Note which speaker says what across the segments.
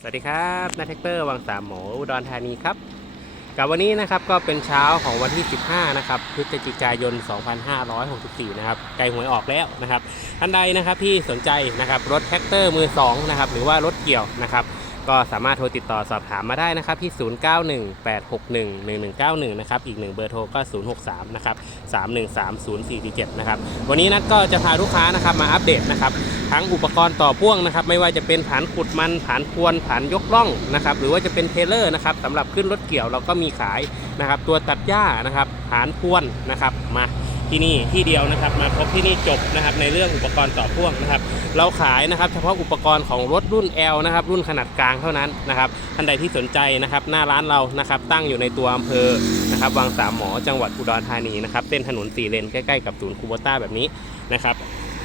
Speaker 1: สวัสดีครับนาแท็กเตอร์วังสามหมออุดรธานีครับ กับวันนี้นะครับก็เป็นเช้าของวันที่ 15 นะครับ พฤศจิกายน 2564 นะครับใกล้หวยออกแล้วนะครับ ท่านใดนะครับที่สนใจนะครับรถแท็กเตอร์มือ2นะครับหรือว่ารถเกี่ยวนะครับ ก็สามารถโทรติดต่อสอบถามมาได้นะครับที่ 0918611191 นะครับ อีกหนึ่งเบอร์โทรก็ 063 นะครับ 3130447 นะครับ วันนี้นัดก็จะพาลูกค้านะครับมาอัปเดตนะครับ ทั้งอุปกรณ์ต่อพ่วงนะครับ ไม่ว่าจะเป็นผานขุดมันผานพวนผานยกล่องนะครับ หรือว่าจะเป็นเทเลอร์นะครับสำหรับขึ้นรถเกี่ยวเราก็มีขายนะครับ ตัวตัดหญ้านะครับผานพวนนะครับ มา ที่นี่ที่เดียวนะครับ มาพบที่นี่จบนะครับในเรื่องอุปกรณ์ต่อพ่วงนะครับ เราขายนะครับเฉพาะอุปกรณ์ของรถรุ่น L นะครับรุ่นขนาดกลางเท่านั้นนะครับท่านใดที่สนใจนะครับหน้าร้านเรานะครับตั้งอยู่ในตัวอำเภอนะครับวังสามหมอจังหวัดอุดรธานีนะครับเส้นถนนสี่เลนใกล้ๆกับศูนย์คูโบต้าแบบนี้นะครับ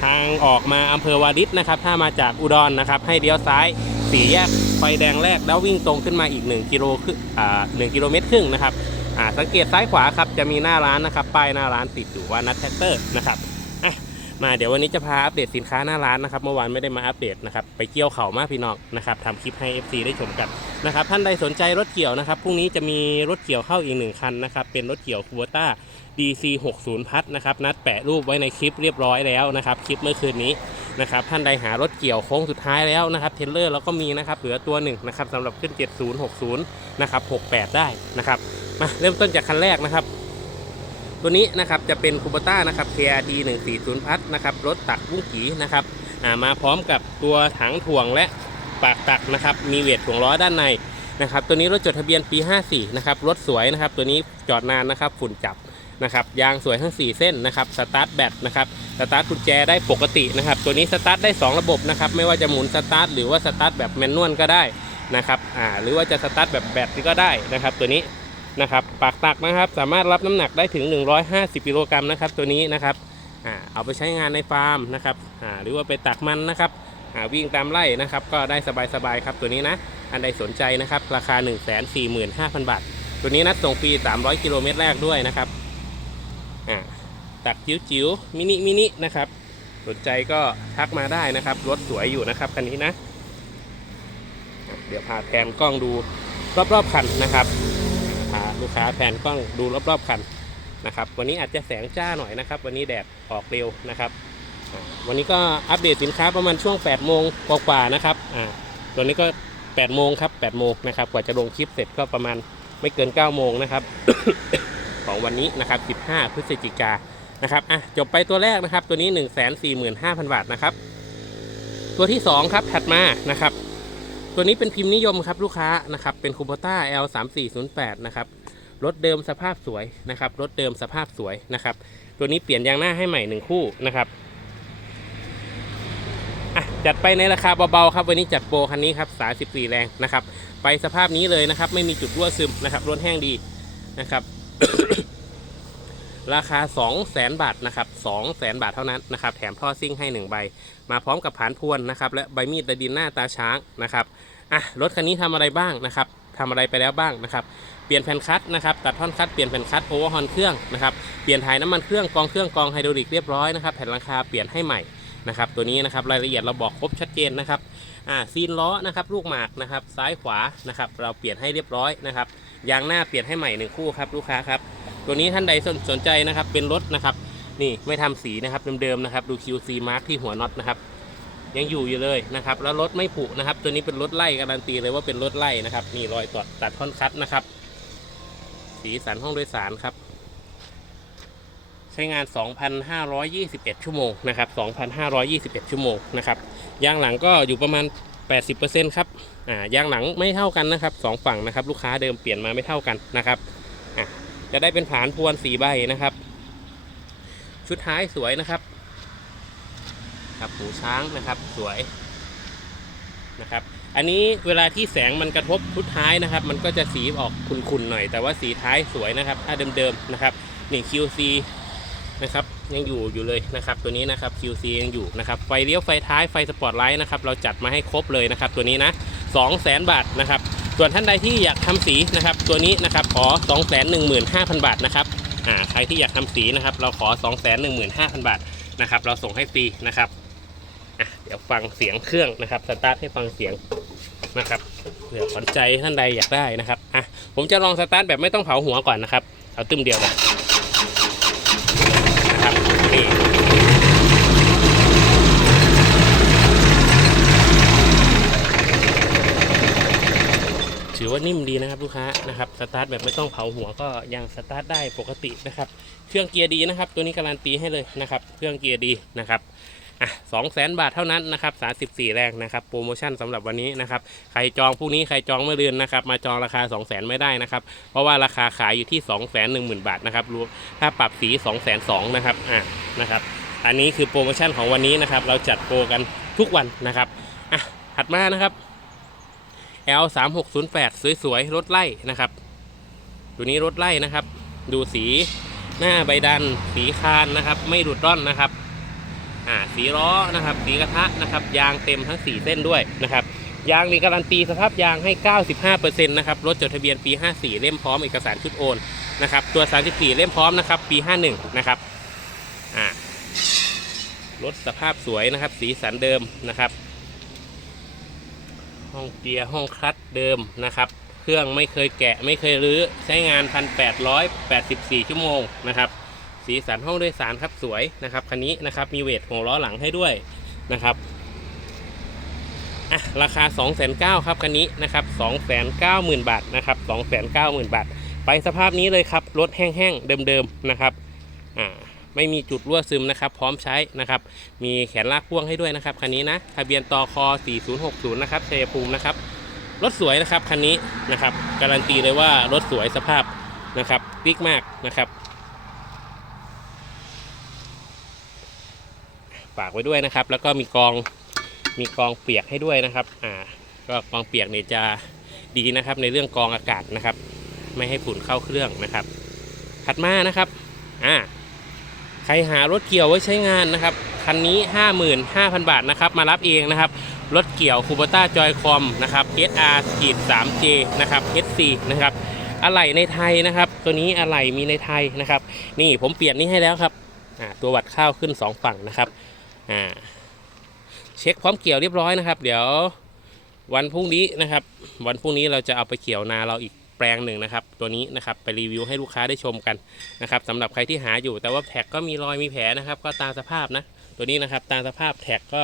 Speaker 1: ทางออกมาอำเภอวาริศนะครับถ้ามาจากอุดรนะครับให้เลี้ยวซ้ายสี่แยกไฟแดงแรกแล้ววิ่งตรงขึ้นมาอีก1กิโลครึ่งอ่าหกิโลเมตรครึ่งนะครับ อ่าสังเกตซ้ายขวาครับจะมีหน้าร้านนะครับป้ายหน้าร้านติดอยู่ว่านัทแท็กเตอร์นะครับอะมาเดี๋ยววันนี้จะพาอัปเดตสินค้าหน้าร้านนะครับเมื่อวานไม่ได้มาอัปเดตนะครับไปเกี่ยวเข่ามาพี่น้องนะครับทำคลิปให้ FC ได้ชมกันนะครับท่านใดสนใจรถเกี่ยวนะครับพรุ่งนี้จะมีรถเกี่ยวเข้าอีกหนึ่งคันนะครับเป็นรถเกี่ยวคูโบต้า DC 60พัทนะครับนัดแปะรูปไว้ในคลิปเรียบร้อยแล้วนะครับคลิปเมื่อคืนนี้ นะครับท่านใดหารถเกี่ยวโค้งสุดท้ายแล้วนะครับเทเลอร์เราก็มีนะครับเหลือตัวหนึ่งนะครับสำหรับขึ้น 70 60นะครับ68 ได้นะครับมาเริ่มต้นจากคันแรกนะครับ ตัวนี้นะครับจะเป็นคูปต้านะครับ KRD 140พัทนะครับรถตักบุ้งกีนะครับมาพร้อมกับตัวถังถ่วงและปากตักนะครับมีเวทถ่วงล้อด้านในนะครับตัวนี้รถจดทะเบียนปี 54นะครับรถสวยนะครับตัวนี้จอดนานนะครับฝุ่นจับ นะครับยางสวยทั้ง 4 เส้นนะครับสตาร์ทแบตนะครับสตาร์ทกุญแจได้ปกตินะครับตัวนี้สตาร์ทได้ 2 ระบบนะครับไม่ว่าจะหมุนสตาร์ทหรือว่าสตาร์ทแบบแมนนวลก็ได้นะครับอ่าหรือว่าจะสตาร์ทแบบแบตก็ได้นะครับตัวนี้นะครับปากตักนะครับสามารถรับน้ำหนักได้ถึง 150กิโลกรัมนะครับตัวนี้นะครับอ่าเอาไปใช้งานในฟาร์มนะครับอ่าหรือว่าไปตักมันนะครับอ่าวิ่งตามไร่นะครับก็ได้สบายๆครับตัวนี้นะอันใดสนใจนะครับราคา 1 4 5 0 0 0 บาท ตัวนี้นัดส่งฟรี300 กิโลเมตรแรกด้วยนะครับ อ่าตักจิ๋วจิ๋วๆมินิมินินะครับสนใจก็ทักมาได้นะครับ รถสวยอยู่นะครับคันนี้นะ เดี๋ยวพาแผนกล้องดูรอบๆคันนะครับพาลูกค้าแผนกล้องดูรอบๆคันนะครับ วันนี้อาจจะแสงจ้าหน่อยนะครับ วันนี้แดดออกเร็วนะครับ วันนี้ก็อัปเดตสินค้าประมาณช่วง8โมงกว่าๆนะครับอ่าตัวนี้ก็8โมงครับ8โมงนะครับ กว่าจะลงคลิปเสร็จก็ประมาณไม่เกิน9โมงนะครับ ของวันนี้นะครับ 15 พฤศจิกานะครับอะจบไปตัวแรกนะครับ ตัวนี้ 145,000 บาทนะครับ ตัวที่ 2 ครับถัดมานะครับ ตัวนี้เป็นพิมพ์นิยมครับลูกค้านะครับเป็นคูโบต้า L 3 4 0 8 นะครับรถเดิมสภาพสวยนะครับรถเดิมสภาพสวยนะครับ ตัวนี้เปลี่ยนยางหน้าให้ใหม่ 1 คู่นะครับอะจัดไปในราคาเบาๆครับวันนี้จัดโปรคันนี้ครับ34แรงนะครับ ไปสภาพนี้เลยนะครับ ไม่มีจุดรั่วซึมนะครับรถแห้งดีนะครับ ราคา 2 0 0แสนบาทนะครับ2 0 0แสนบาทเท่านั้นนะครับ แถมท่อซิ่งให้ 1 ใบ มาพร้อมกับผานพวนนะครับ และใบมีดระดินหน้าตาช้างนะครับอะรถคันนี้ทำอะไรบ้างนะครับทำอะไรไปแล้วบ้างนะครับเปลี่ยนแผ่นคัตนะครับตัดท่อนคัตเปลี่ยนแผ่นคัตโอเวอร์ฮอนเครื่องนะครับเปลี่ยนถ่ายน้ำมันเครื่องกองเครื่องกองไฮดรอลิกเรียบร้อยนะครับแผ่นหลังคาเปลี่ยนให้ใหม่ นะครับตัวนี้นะครับรายละเอียดเราบอกครบชัดเจนนะครับอ่าซีนล้อนะครับลูกหมากนะครับซ้ายขวานะครับเราเปลี่ยนให้เรียบร้อยนะครับยางหน้าเปลี่ยนให้ใหม่หนึ่งคู่ครับลูกค้าครับตัวนี้ท่านใดสนสนใจนะครับเป็นรถนะครับนี่ไม่ทำสีนะครับเดิมๆนะครับดู QC mark ที่หัวน็อตนะครับยังอยู่อยู่เลยนะครับแล้วรถไม่ผุนะครับ ตัวนี้เป็นรถไล่การันตีเลยว่าเป็นรถไล่นะครับนี่รอยตัดตัดท่อนคัดนะครับ สีสันห้องโดยสารครับ ใช้งาน 2,521 ชั่วโมงนะครับ 2,521 ชั่วโมงนะครับ ยางหลังก็อยู่ประมาณ 80%ครับ อ่า ยางหลังไม่เท่ากันนะครับสองฝั่งนะครับ ลูกค้าเดิมเปลี่ยนมาไม่เท่ากันนะครับ อะจะได้เป็นผานพวนสีใบนะครับ ชุดท้ายสวยนะครับ ครับหูช้างนะครับสวยนะครับ อันนี้เวลาที่แสงมันกระทบชุดท้ายนะครับ มันก็จะสีออกขุ่นๆหน่อย แต่ว่าสีท้ายสวยนะครับ ถ้าเดิมๆนะครับนี่ QC นะครับยังอยู่อยู่เลยนะครับตัวนี้นะครับ QC ยังอยู่นะครับไฟเลี้ยวไฟท้ายไฟสปอร์ตไลท์นะครับเราจัดมาให้ครบเลยนะครับตัวนี้นะ2 0 0 0 0 0บาทนะครับส่วนท่านใดที่อยากทำสีนะครับตัวนี้นะครับขอ 2 1 5 0 0 0 บาทนะครับอ่าใครที่อยากทำสีนะครับเราขอ 2 1 5 0 0 0 บาทนะครับเราส่งให้ฟรีนะครับอะเดี๋ยวฟังเสียงเครื่องนะครับสตาร์ทให้ฟังเสียงนะครับเผื่อสนใจท่านใดอยากได้นะครับอะผมจะลองสตาร์ทแบบไม่ต้องเผาหัวก่อนนะครับเอาตึมเดียวก่อน ว่านิ่มดีนะครับลูกค้านะครับสตาร์ทแบบไม่ต้องเผาหัวก็ยังสตาร์ทได้ปกตินะครับ เครื่องเกียร์ดีนะครับ ตัวนี้การันตีให้เลยนะครับ เครื่องเกียร์ดีนะครับอะสองแสนบาทเท่านั้นนะครับสาสิบสี่แรงนะครับโปรโมชั่นสำหรับวันนี้นะครับใครจองพรุ่งนี้ใครจองเมื่อเรือนนะครับมาจองราคา 2 0 0แสนไม่ได้นะครับเพราะว่าราคาขายอยู่ที่ 2 1 0 0 0 0 บาทนะครับรวมถ้าปรับสี 2 2 0 0 0นะครับอะนะครับอันนี้คือโปรโมชั่นของวันนี้นะครับเราจัดโปรกันทุกวันนะครับอะถัดมานะครับ L 3 6 0 8สวยๆ รถไล่นะครับ ตัวนี้รถไล่นะครับ ดูสีหน้าใบดัน สีคานนะครับ ไม่หลุดร่อนนะครับ อ่า สีล้อนะครับ สีกระทะนะครับ ยางเต็มทั้ง 4 เส้นด้วยนะครับ ยางมีการันตีสภาพยางให้ 95%นะครับ รถจดทะเบียนปี 54 เล่มพร้อมเอกสารชุดโอนนะครับ ตัว 34 เล่มพร้อมนะครับ ปี 51 นะครับ อ่ารถสภาพสวยนะครับ สีสันเดิมนะครับ ห้องเกียร์ห้องคลัตช์เดิมนะครับ เครื่องไม่เคยแกะไม่เคยรื้อใช้งาน 1,884 ชั่วโมงนะครับ สีสันห้องโดยสารครับสวยนะครับคันนี้นะครับมีเวทของล้อหลังให้ด้วยนะครับอะราคา 2 9 0 0 0ครับคันนี้นะครับ290,000 บาทนะครับ290,000 บาท ไปสภาพนี้เลยครับรถแห้งๆเดิมๆนะครับอ่า ไม่มีจุดรั่วซึมนะครับ พร้อมใช้นะครับ มีแขนลากพ่วงให้ด้วยนะครับคันนี้นะทะเบียนตอคอ4060 นะครับชัยภูมินะครับรถสวยนะครับคันนี้นะครับ การันตีเลยว่ารถสวยสภาพนะครับปิ๊กมากนะครับฝากไว้ด้วยนะครับ แล้วก็มีกองมีกองเปียกให้ด้วยนะครับอ่าก็กองเปียกเนี่ยจะดีนะครับในเรื่องกองอากาศนะครับ ไม่ให้ฝุ่นเข้าเครื่องนะครับถัดมานะครับอ่า ใครหารถเกี่ยวไว้ใช้งานนะครับคันนี้ 55,000 บาทนะครับมารับเองนะครับรถเกี่ยวคู b ต้าจอยคอมนะครับ SR ขีด 3J นะครับ SC นะครับอะไหล่ในไทยนะครับ ตัวนี้อะไหล่มีในไทยนะครับ นี่ผมเปลี่ยนนี้ให้แล้วครับตัววัดข้าวขึ้น 2 ฝั่งนะครับเช็คพร้อมเกี่ยวเรียบร้อยนะครับ เดี๋ยววันพรุ่งนี้นะครับ วันพรุ่งนี้เราจะเอาไปเกี่ยวนาเราอีก แปลงหนึ่งนะครับ ตัวนี้นะครับไปรีวิวให้ลูกค้าได้ชมกันนะครับสำหรับใครที่หาอยู่แต่ว่าแท็กก็มีรอยมีแผลนะครับ ก็ตามสภาพนะ ตัวนี้นะครับตามสภาพแท็กก็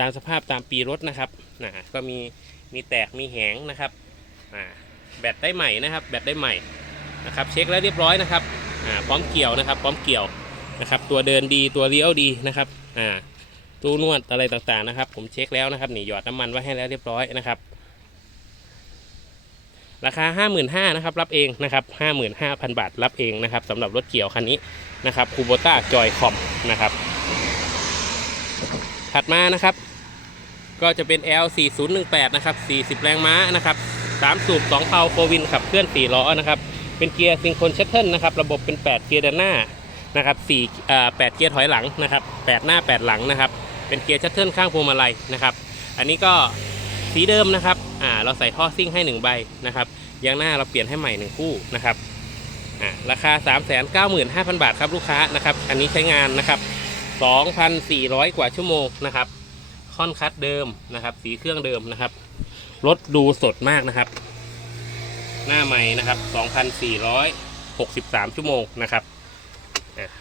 Speaker 1: ตามสภาพตามปีรถนะครับนะก็มีมีแตกมีแหงนะครับอ่าแบตได้ใหม่นะครับแบตได้ใหม่นะครับเช็คแล้วเรียบร้อยนะครับอ่าพร้อมเกี่ยวนะครับ พร้อมเกี่ยวนะครับ ตัวเดินดีตัวเลี้ยวดีนะครับอ่าตู้นวดอะไรต่างๆนะครับ ผมเช็คแล้วนะครับนี่หยอดน้ำมันไว้ให้แล้วเรียบร้อยนะครับ ราคา 55,000นะครับรับเองนะครับ55,000 บาทรับเองนะครับสำหรับรถเกี่ยวคันนี้นะครับคูโบต้าจอยคอมนะครับถัดมานะครับ ก็จะเป็น L 4018 นะครับ 40 แรงม้านะครับ3สูบ2เพาโฟวินขับเคลื่อน 4 ล้อนะครับ เป็นเกียร์ซิงโครนชัตเทิลนะครับ ระบบเป็น 8 เกียร์ด้านหน้านะครับ4อ่า8เกียร์ถอยหลังนะครับ 8 หน้า 8 หลังนะครับ เป็นเกียร์ชัตเทิลข้างพวงมาลัยนะครับ อันนี้ก็สีเดิมนะครับ อ่าเราใส่ท่อซิ่งให้1ใบนะครับยางหน้าเราเปลี่ยนให้ใหม่ 1 คู่นะครับอ่าราคา 395,000 บาทครับลูกค้านะครับอันนี้ใช้งานนะครับ 2,400 กว่าชั่วโมงนะครับค่อนคัดเดิมนะครับสีเครื่องเดิมนะครับรถดูสดมากนะครับ หน้าใหม่นะครับ 2,463 ชั่วโมงนะครับ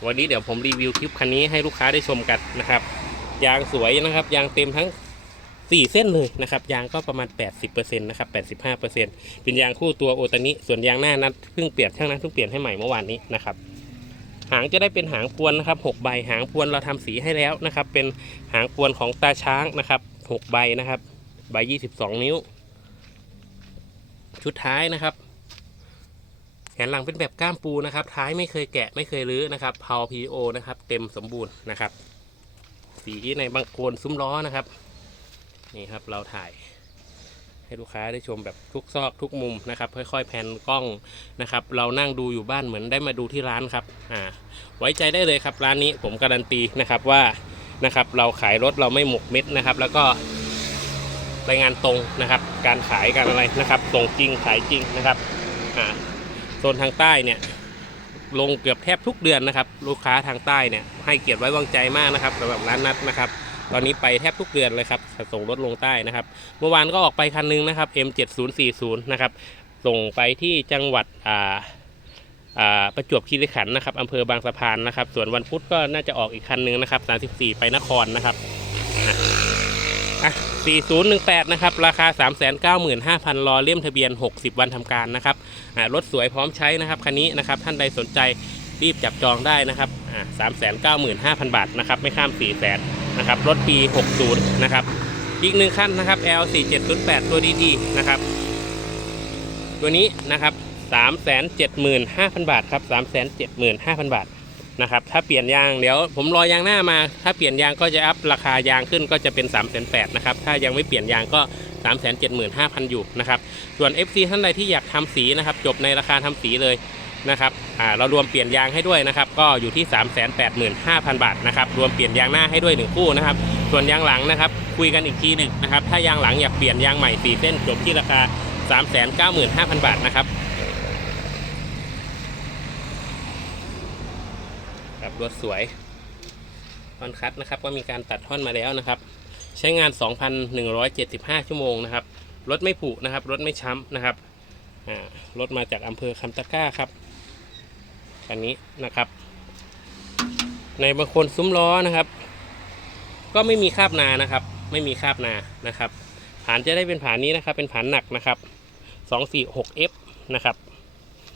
Speaker 1: วันนี้เดี๋ยวผมรีวิวคลิปคันนี้ให้ลูกค้าได้ชมกันนะครับ ยางสวยนะครับ ยางเต็มทั้ง 4เส้นเลยนะครับยางก็ประมาณ 80%นะครับ85%เป็นยางคู่ตัวโอตานิส่วนยางหน้านั้นเพิ่งเปลี่ยนช่างนั้นเพิ่งเปลี่ยนให้ใหม่เมื่อวานนี้นะครับหางจะได้เป็นหางพวนนะครับ6ใบหางพวนเราทำสีให้แล้วนะครับ เป็นหางพวนของตาช้างนะครับ6ใบนะครับ ใบ 22 นิ้ว ชุดท้ายนะครับแขนหลังเป็นแบบก้ามปูนะครับ ท้ายไม่เคยแกะไม่เคยรื้อนะครับพาวพีโอนะครับ เต็มสมบูรณ์นะครับ สีในบางโคนซุ้มล้อนะครับ นี่ครับเราถ่ายให้ลูกค้าได้ชมแบบทุกซอกทุกมุมนะครับ ค่อย ๆ แพนกล้องนะครับ เรานั่งดูอยู่บ้านเหมือนได้มาดูที่ร้านครับอ่าไว้ใจได้เลยครับร้านนี้ผมการันตีนะครับว่านะครับ เราขายรถเราไม่หมกเม็ดนะครับ แล้วก็รายงานตรงนะครับ การขายการอะไรนะครับตรงจริงขายจริงนะครับอ่าโซนทางใต้เนี่ยลงเกือบแทบทุกเดือนนะครับ ลูกค้าทางใต้เนี่ยให้เกียรติไว้วางใจมากนะครับสำหรับร้านนัดนะครับ ตอนนี้ไปแทบทุกเดือนเลยครับส่งรถลงใต้นะครับ เมื่อวานก็ออกไปคันนึงนะครับ M7040 นะครับส่งไปที่จังหวัดอ่าอ่าประจวบคีรีขันธ์นะครับอำเภอบางสะพานนะครับ ส่วนวันพุธก็น่าจะออกอีกคันนึงนะครับ 34 ไปนครนะครับอะอะ4018 นะครับ ราคา 395,000 รอเลี่ยมทะเบียน 60 วันทำการนะครับอ่ารถสวยพร้อมใช้นะครับ คันนี้นะครับ ท่านใดสนใจรีบจับจองได้นะครับอ่า395,000 บาทนะครับ ไม่ข้าม 4 0 0 0 0 นะครับรถปี 60 นะครับ อีกหนึ่งคันนะครับ L4708 ตัวดีๆนะครับ ตัวนี้นะครับ 375,000 บาทครับ 375,000 บาทนะครับถ้าเปลี่ยนยางเดี๋ยวผมรอยางหน้ามา ถ้าเปลี่ยนยางก็จะอัพราคายางขึ้นก็จะเป็น 3 8 0 0 0นะครับถ้ายังไม่เปลี่ยนยางก็ 375,000 อยู่นะครับส่วน FC ท่านใดที่อยากทำสีนะครับจบในราคาทำสีเลย นะครับเรารวมเปลี่ยนยางให้ด้วยนะครับ ก็อยู่ที่ 385,000 บาทนะครับ รวมเปลี่ยนยางหน้าให้ด้วย 1 คู่นะครับ ส่วนยางหลังนะครับ คุยกันอีกทีหนึ่งนะครับ ถ้ายางหลังอยากเปลี่ยนยางใหม่4เส้นจบที่ราคา 395,000 บาทนะครับครับรถสวยท่อนคัดนะครับ ก็มีการตัดท่อนมาแล้วนะครับ ใช้งาน 2,175 ชั่วโมงนะครับ รถไม่ผุนะครับ รถไม่ช้ำนะครับรถมาจากอำเภอคำตะก้าครับ คันนี้นะครับ ในบางคนซุ้มล้อนะครับ ก็ไม่มีคาบนานะครับ ไม่มีคาบนานะครับฐานจะได้เป็นฐานนี้นะครับ เป็นฐานหนักนะครับ 246F นะครับ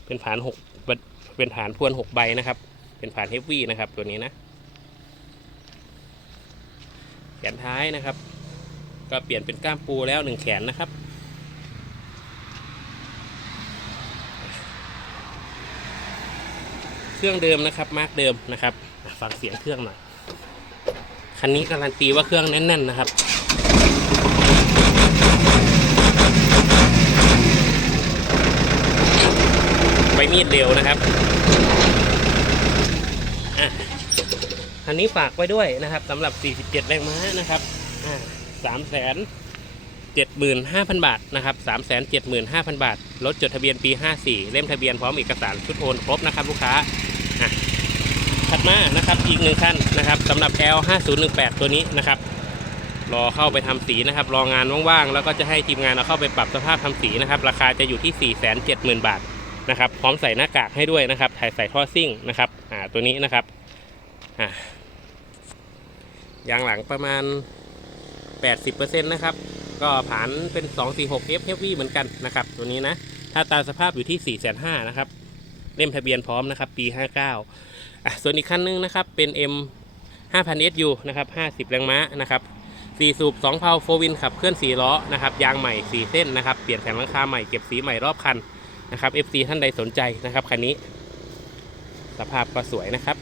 Speaker 1: เป็นฐาน6เป็นฐานพวน 6 ใบนะครับ เป็นฐานเฮฟวี่นะครับ ตัวนี้นะแขนท้ายนะครับ ก็เปลี่ยนเป็นก้ามปูแล้วหนึ่งแขนนะครับ เครื่องเดิมนะครับ มาร์กเดิมนะครับฟังเสียงเครื่องหน่อยคันนี้การันตีว่าเครื่องแน่นๆนะครับใบมีดเร็วนะครับอะอันนี้ฝากไว้ด้วยนะครับสำหรับ 47 แรงม้านะครับอ่า3แสน 75,000 บาทนะครับ3 7 5 0 0 0 บาท รถจดทะเบียนปี 54 เล่มทะเบียนพร้อมเอกสารชุดโอนครบนะครับลูกค้าถัดมานะครับอีกหนึ่งคันนะครับสำหรับ L 5018ตัวนี้นะครับรอเข้าไปทำสีนะครับรองานว่างๆ แล้วก็จะให้ทีมงานเอาเข้าไปปรับสภาพทำสีนะครับราคาจะอยู่ที่ 470,000 บาทนะครับพร้อมใส่หน้ากากให้ด้วยนะครับถ่ายใส่ท่อซิ่งนะครับอ่าตัวนี้นะครับอ่ายางหลังประมาณ 80%นะครับ ก็ผ่านเป็น 246F Heavy เหมือนกันนะครับตัวนี้นะ ถ้าตามสภาพอยู่ที่ 4 5 0 0 0นะครับ เล่มทะเบียนพร้อมนะครับ ปี 59อะส่วนอีกคันนึงนะครับ เป็น M 5,000 SU นะครับ 50 แรงม้านะครับสี่สูบ2เพาโฟวินขับเคลื่อน 4 ล้อนะครับ ยางใหม่ 4 เส้นนะครับ เปลี่ยนแผงหลังคาใหม่ เก็บสีใหม่รอบคันนะครับ FC ท่านใดสนใจนะครับคันนี้ สภาพก็สวยนะครับ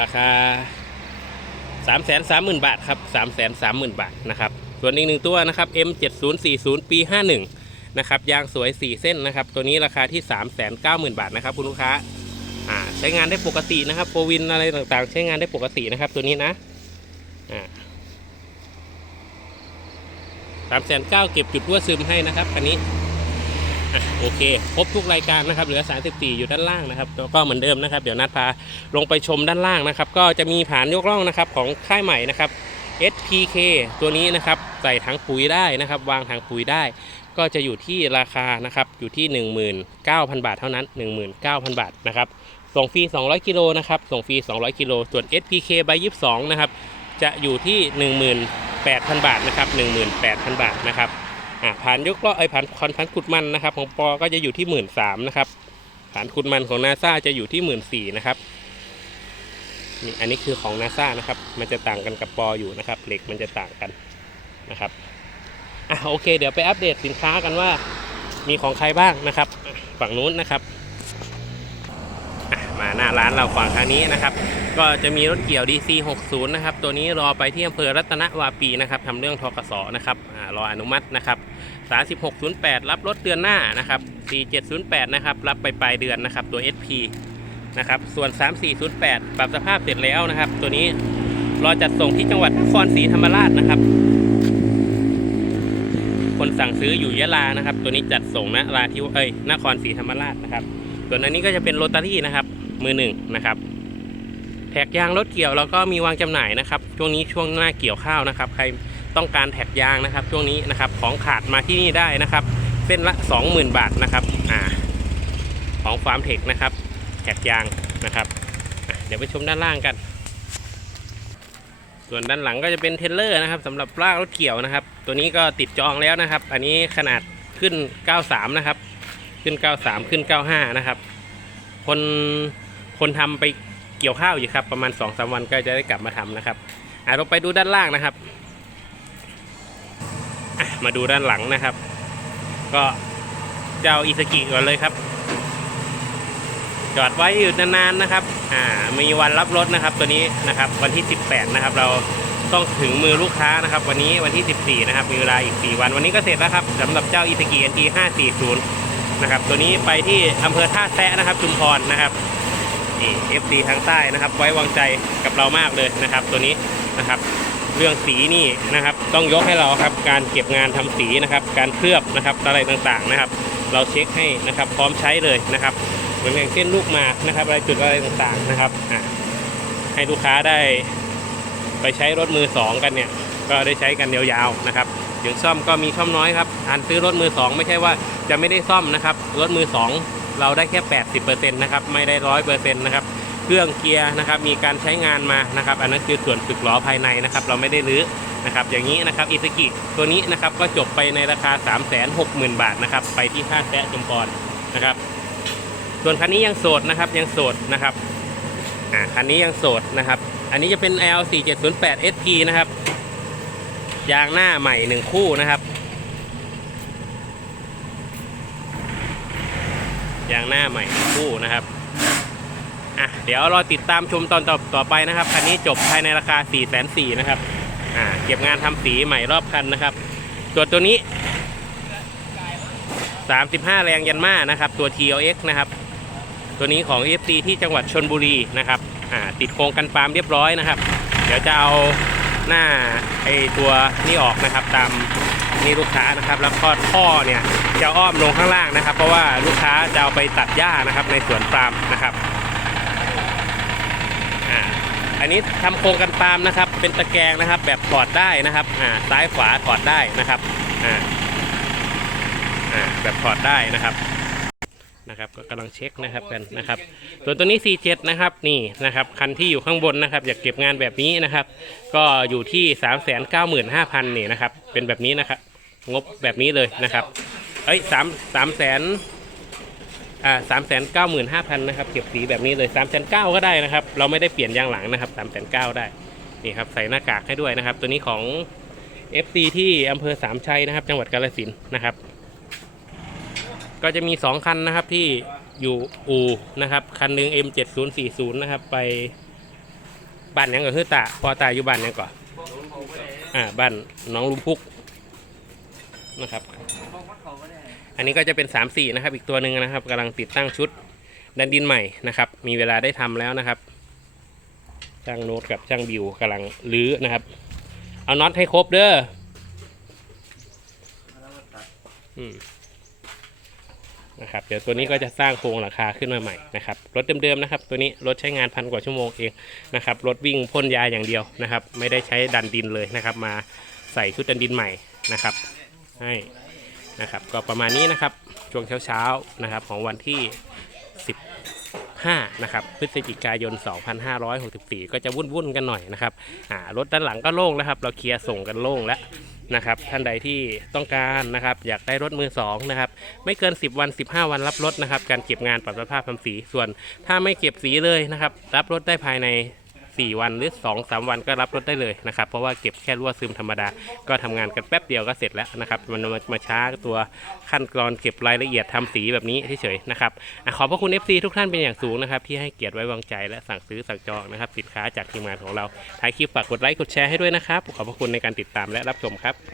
Speaker 1: ราคา 3 3 0 0 0 0 บาทครับ3 3 0 0 0 0 บาทนะครับ ส่วนอีกหนึ่งตัวนะครับ M7040 ปี 51 นะครับ ยางสวย 4 เส้นนะครับ ตัวนี้ราคาที่ 3 9 0 0 0 0 บาทนะครับคุณลูกค้าใช้งานได้ปกตินะครับโฟวินอะไรต่างๆ ใช้งานได้ปกตินะครับ ตัวนี้นะสามแสนเก้าเก็บจุดรั่วซึมให้นะครับอันนี้ โอเคครบทุกรายการนะครับเหลือ 34 อยู่ด้านล่างนะครับแล้วก็เหมือนเดิมนะครับ เดี๋ยวนัดพาลงไปชมด้านล่างนะครับ ก็จะมีผานยกล่องนะครับของค่ายใหม่นะครับ SPK ตัวนี้นะครับใส่ถังปุ๋ยได้นะครับ วางถังปุ๋ยได้ ก็จะอยู่ที่ราคานะครับอยู่ที่ 19,000 บาทเท่านั้น 19,000 บาทนะครับส่งฟรี 200 กิโลนะครับส่งฟรี 200 กิโลส่วน SPK ใบ22 นะครับ จะอยู่ที่ 18,000 บาทนะครับ18,000 บาทนะครับ อ่าผ่านยกล้อไอผ่านคอนพันขุดมันนะครับของปอก็จะอยู่ที่หมื่นสามนะครับผ่านขุดมันของนาซาจะอยู่ที่หมื่นสี่นะครับนี่อันนี้คือของนาซานะครับ มันจะต่างกันกับปออยู่นะครับเหล็กมันจะต่างกันนะครับอะโอเค เดี๋ยวไปอัปเดตสินค้ากันว่ามีของใครบ้างนะครับ ฝั่งนู้นนะครับ มาหน้าร้านเราฝั่งทางนี้นะครับ ก็จะมีรถเกี่ยว DC 60 นะครับ ตัวนี้รอไปที่อำเภอรัตนวาปีนะครับทำเรื่องทกสนะครับรออนุมัตินะครับ 3608 รับรถเดือนหน้านะครับ 4708 นะครับ รับไปปลายเดือนนะครับ ตัว SP นะครับ ส่วน 3408 ปรับสภาพเสร็จแล้วนะครับ ตัวนี้รอจัดส่งที่จังหวัดนครศรีธรรมราชนะครับ คนสั่งซื้ออยู่ยะลานะครับ ตัวนี้จัดส่งนะราธิวเอ้ยนครศรีธรรมราชนะครับ ส่วนอันนี้ก็จะเป็นโรตารี่นะครับ มือหนึ่งนะครับแท็กยางรถเกี่ยวเราก็มีวางจำหน่ายนะครับ ช่วงนี้ช่วงหน้าเกี่ยวข้าวนะครับ ใครต้องการแท็กยางนะครับ ช่วงนี้นะครับของขาดมาที่นี่ได้นะครับ เส้นละ 20,000 บาทนะครับอ่าของฟาร์มเทคนะครับแท็กยางนะครับ เดี๋ยวไปชมด้านล่างกัน ส่วนด้านหลังก็จะเป็นเทเลอร์นะครับสำหรับลากรถเกี่ยวนะครับ ตัวนี้ก็ติดจองแล้วนะครับ อันนี้ขนาดขึ้น 93 นะครับ ขึ้น 93 ขึ้น 95 นะครับ คน คนทำไปเกี่ยวข้าวอยู่ครับ ประมาณ2-3วันก็จะได้กลับมาทำนะครับอะเราไปดูด้านล่างนะครับ มาดูด้านหลังนะครับ ก็เจ้าอิสกิก่อนเลยครับ จอดไว้อยู่นานๆนะครับ อ่ามีวันรับรถนะครับตัวนี้นะครับ วันที่ 18 นะครับ เราต้องถึงมือลูกค้านะครับ วันนี้วันที่ 14 นะครับ มีเวลาอีก 4 วัน วันนี้ก็เสร็จแล้วครับสำหรับเจ้าอิสกิ NT 540นะครับ ตัวนี้ไปที่อำเภอท่าแซะนะครับชุมพรนะครับ นี่ FD ทางใต้นะครับ ไว้วางใจกับเรามากเลยนะครับ ตัวนี้นะครับ เรื่องสีนี่นะครับ ต้องยกให้เราครับการเก็บงานทำสีนะครับ การเคลือบนะครับอะไรต่างๆนะครับ เราเช็คให้นะครับ พร้อมใช้เลยนะครับเหมือนอย่างเช่นลูกหมากนะครับ อะไรจุดอะไรต่างๆนะครับให้ลูกค้าได้ไปใช้รถมือสองกันเนี่ยก็ได้ใช้กันยาวๆนะครับอย่างซ่อมก็มีซ่อมน้อยครับการซื้อรถมือสองไม่ใช่ว่าจะไม่ได้ซ่อมนะครับรถมือสอง เราได้แค่ 80%นะครับไม่ได้ร้อยเปอร์เซ็นต์นะครับเครื่องเกียร์นะครับมีการใช้งานมานะครับอันนั้นคือส่วนสึกล้อภายในนะครับเราไม่ได้รื้อนะครับอย่างนี้นะครับอิสกิตัวนี้นะครับก็จบไปในราคา 360,000 บาทนะครับไปที่ค่าแซะจุมพรนะครับส่วนคันนี้ยังโสดนะครับยังโสดนะครับอ่าคันนี้ยังโสดนะครับอันนี้จะเป็น L 4 7 0 8 SP นะครับยางหน้าใหม่หนึ่งคู่นะครับ ยางหน้าใหม่คู่นะครับอะเดี๋ยวรอติดตามชมตอนต่อต่อไปนะครับคันนี้จบภายในราคา 4 4 0 0 0นะครับอ่าเก็บงานทำสีใหม่รอบคันนะครับส่วนตัวนี้ 35 แรงยันมานะครับ ตัว TLX นะครับ ตัวนี้ของ FC ที่จังหวัดชนบุรีนะครับอ่าติดโครงกันปาล์มเรียบร้อยนะครับ เดี๋ยวจะเอาหน้าไอตัวนี่ออกนะครับตาม นี่ลูกค้านะครับ แล้วก็ท่อเนี่ยจะอ้อมลงข้างล่างนะครับ เพราะว่าลูกค้าจะเอาไปตัดหญ้านะครับ ในสวนปาล์มนะครับอันนี้ทำโครงกันปาล์มนะครับ เป็นตะแกรงนะครับ แบบกอดได้นะครับอ่าซ้ายขวากอดได้นะครับอ่าอ่าแบบถอดได้นะครับนะครับก็กำลังเช็คนะครับกันนะครับส่วนตัวนี้47นะครับนี่นะครับคันที่อยู่ข้างบนนะครับ อยากเก็บงานแบบนี้นะครับ ก็อยู่ที่ 395,000นี่นะครับเป็นแบบนี้นะครับ งบแบบนี้เลยนะครับ เอ้ยสามสามแสนอ่าสามแสนเก้าหมื่นห้าพันนะครับเก็บสีแบบนี้เลยสามแสนเก้าก็ได้นะครับ เราไม่ได้เปลี่ยนยางหลังนะครับสามแสนเก้าได้นี่ครับใส่หน้ากากให้ด้วยนะครับ ตัวนี้ของ FC ที่อำเภอสามชัยนะครับ จังหวัดกาฬสินธุ์นะครับ ก็จะมี 2 คันนะครับที่อยู่อูนะครับ คันหนึ่ง M7040 นะครับ ไปบ้านยังกับฮือตาพอตาอยู่บ้านยังก่อนอ่าบ้านน้องลุมพุก นะครับ อันนี้ก็จะเป็น 3-4 นะครับ อีกตัวหนึ่งนะครับกำลังติดตั้งชุดดันดินใหม่นะครับ มีเวลาได้ทำแล้วนะครับช่างโน้ตกับช่างบิวกำลังลื้อนะครับ เอาน็อตให้ครบเด้อนะครับ เดี๋ยวตัวนี้ก็จะสร้างโครงราคาขึ้นมาใหม่นะครับ รถเดิมๆนะครับ ตัวนี้รถใช้งานพันกว่าชั่วโมงเองนะครับ รถวิ่งพ่นยาอย่างเดียวนะครับ ไม่ได้ใช้ดันดินเลยนะครับ มาใส่ชุดดันดินใหม่นะครับ ให้นะครับก็ประมาณนี้นะครับช่วงเช้าๆนะครับของวันที่ 15 นะครับพฤศจิกายน 2564 ก็จะวุ่นๆกันหน่อยนะครับรถด้านหลังก็โล่งแล้วครับ เราเคลียร์ส่งกันโล่งแล้วนะครับท่านใดที่ต้องการนะครับอยากได้รถมือสองนะครับไม่เกิน 10 วัน 15 วันรับรถนะครับ การเก็บงานปรับสภาพทำสีส่วน ถ้าไม่เก็บสีเลยนะครับ รับรถได้ภายใน 4 วันหรือ 2 3 วันก็รับรถได้เลยนะครับ เพราะว่าเก็บแค่รั่วซึมธรรมดา ก็ทำงานกันแป๊บเดียวก็เสร็จแล้วนะครับ มันมามาช้าตัวขั้นตอนเก็บรายละเอียดทำสีแบบนี้เฉยๆนะครับอขอบพระคุณ FC ทุกท่านเป็นอย่างสูงนะครับ ที่ให้เกียรติไว้วางใจและสั่งซื้อสั่งจองนะครับสินค้าจากทีมงานของเราท้ายคลิปฝากกดไลค์กดแชร์ให้ด้วยนะครับขอบพระคุณในการติดตามและรับชมครับ